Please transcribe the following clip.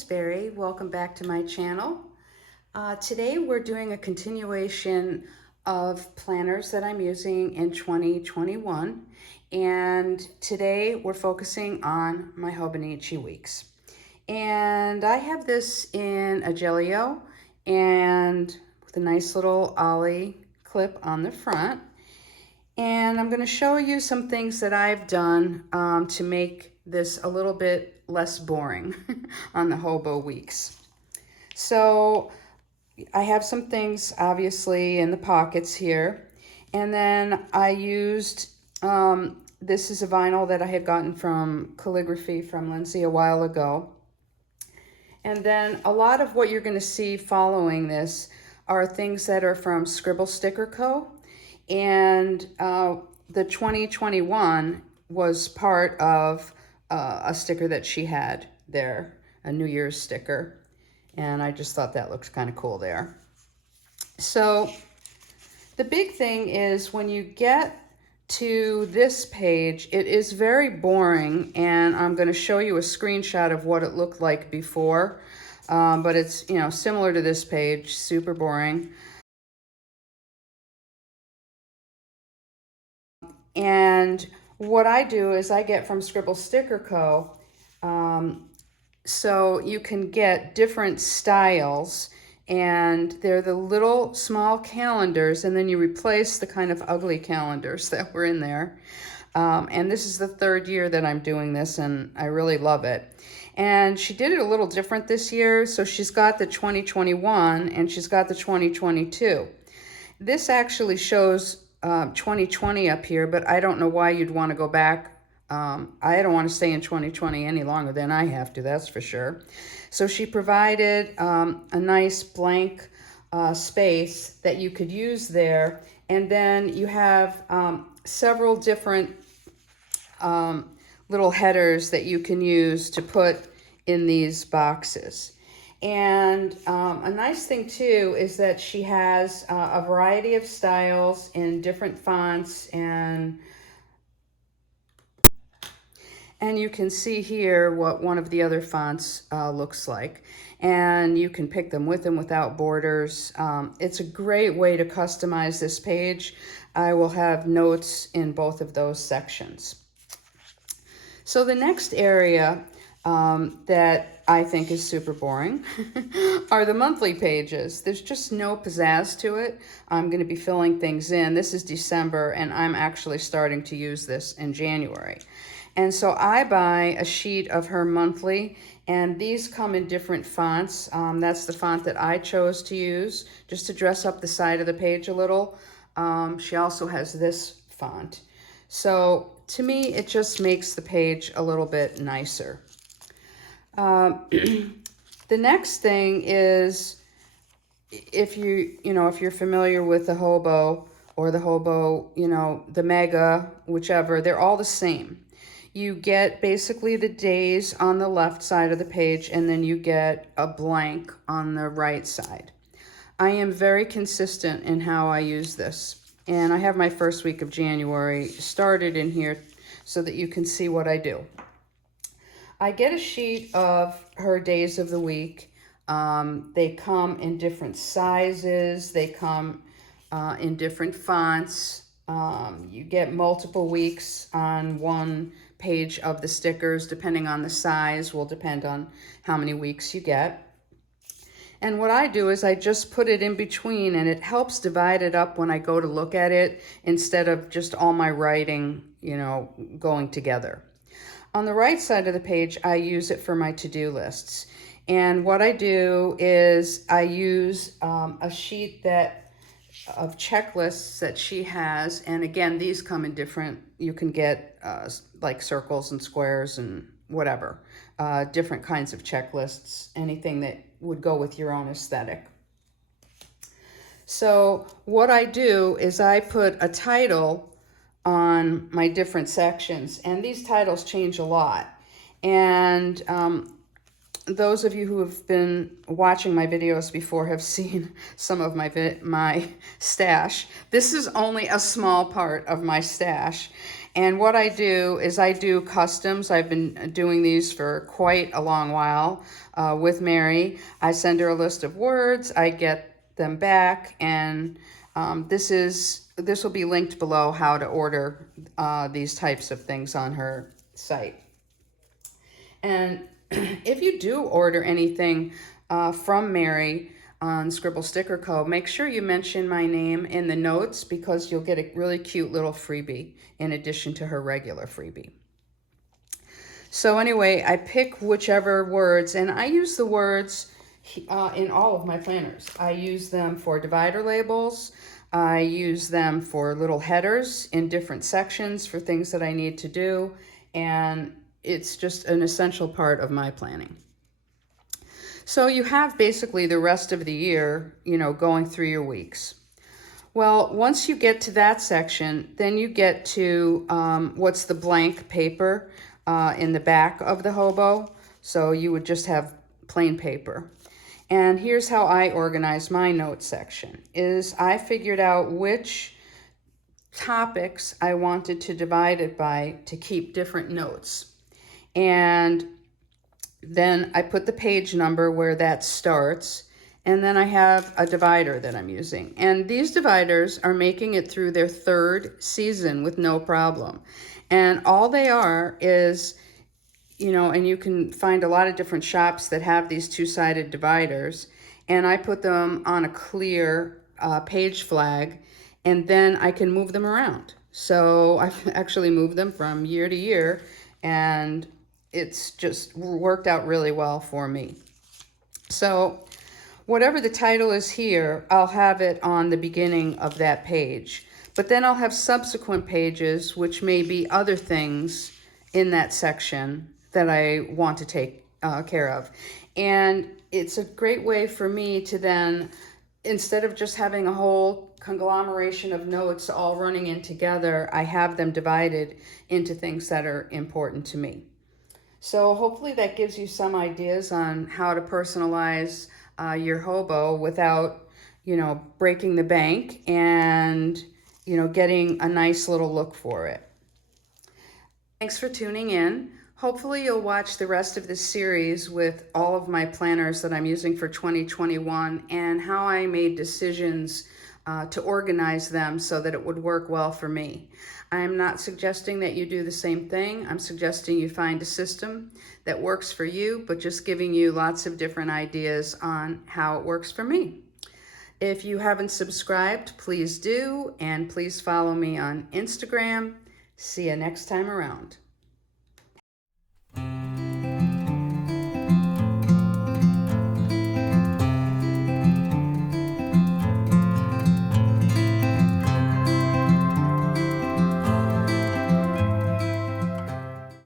it's Barry. Welcome back to my channel. Today we're doing a continuation of planners that I'm using in 2021, and today we're focusing on my Hobonichi weeks. And I have this in a Gillio and with a nice little ollie clip on the front. And I'm going to show you some things that I've done to make this a little bit less boring on the Hobo weeks. So I have some things obviously in the pockets here. And then I used, this is a vinyl that I had gotten from Calligraphy from Lindsay a while ago. And then a lot of what you're going to see following this are things that are from Scribble Sticker Co. And the 2021 was part of a sticker that she had there, a New Year's sticker. And I just thought that looked kind of cool there. So the big thing is when you get to this page, it is very boring, and I'm going to show you a screenshot of what it looked like before. But it's, you know, similar to this page, super boring. And what I do is I get from Scribble Sticker Co. So you can get different styles, and they're the little small calendars, and then you replace the kind of ugly calendars that were in there. And this is the third year that I'm doing this, and I really love it. And she did it a little different this year. So she's got the 2021 and she's got the 2022. This actually shows 2020 up here, but I don't know why you'd want to go back. I don't want to stay in 2020 any longer than I have to, that's for sure. So she provided a nice blank space that you could use there. And then you have several different little headers that you can use to put in these boxes. And a nice thing too is that she has a variety of styles in different fonts, and you can see here what one of the other fonts looks like. And you can pick them with and without borders. It's a great way to customize this page. I will have notes in both of those sections. So the next area that I think is super boring are the monthly pages. There's just no pizzazz to it. I'm going to be filling things in. This is December, and I'm actually starting to use this in January. And so I buy a sheet of her monthly, and these come in different fonts. That's the font that I chose to use just to dress up the side of the page a little. She also has this font. So to me, it just makes the page a little bit nicer. The next thing is, if you're familiar with the Hobo or the Hobo, the Mega, whichever, they're all the same. You get basically the days on the left side of the page, and then you get a blank on the right side. I am very consistent in how I use this. And I have my first week of January started in here so that you can see what I do. I get a sheet of her days of the week. They come in different sizes. They come in different fonts. You get multiple weeks on one page of the stickers. Depending on the size will depend on how many weeks you get. And what I do is I just put it in between, and it helps divide it up when I go to look at it instead of just all my writing, going together. On the right side of the page, I use it for my to-do lists. And what I do is I use a sheet of checklists that she has. And again, these come in different, you can get like circles and squares and whatever, different kinds of checklists, anything that would go with your own aesthetic. So what I do is I put a title on my different sections, and these titles change a lot. And those of you who have been watching my videos before have seen some of my stash. This is only a small part of my stash. And what I do is I do customs. I've been doing these for quite a long while with Mary. I send her a list of words, I get them back, and this will be linked below how to order these types of things on her site. And if you do order anything from Mary on Scribble Sticker Co., make sure you mention my name in the notes, because you'll get a really cute little freebie in addition to her regular freebie. So anyway, I pick whichever words, and I use the words in all of my planners. I use them for divider labels. I use them for little headers in different sections for things that I need to do, and it's just an essential part of my planning. So you have basically the rest of the year, going through your weeks. Well, once you get to that section, then you get to what's the blank paper in the back of the Hobo. So you would just have plain paper. And here's how I organize my notes section, is I figured out which topics I wanted to divide it by to keep different notes. And then I put the page number where that starts, and then I have a divider that I'm using. And these dividers are making it through their 3rd season with no problem. And all they are is, and you can find a lot of different shops that have these 2-sided dividers, and I put them on a clear page flag, and then I can move them around. So I've actually moved them from year to year, and it's just worked out really well for me. So whatever the title is here, I'll have it on the beginning of that page. But then I'll have subsequent pages, which may be other things in that section that I want to take care of. And it's a great way for me to then, instead of just having a whole conglomeration of notes all running in together, I have them divided into things that are important to me. So hopefully that gives you some ideas on how to personalize your Hobo without, breaking the bank, and, getting a nice little look for it. Thanks for tuning in. Hopefully you'll watch the rest of this series with all of my planners that I'm using for 2021 and how I made decisions to organize them so that it would work well for me. I'm not suggesting that you do the same thing. I'm suggesting you find a system that works for you, but just giving you lots of different ideas on how it works for me. If you haven't subscribed, please do, and please follow me on Instagram. See you next time around.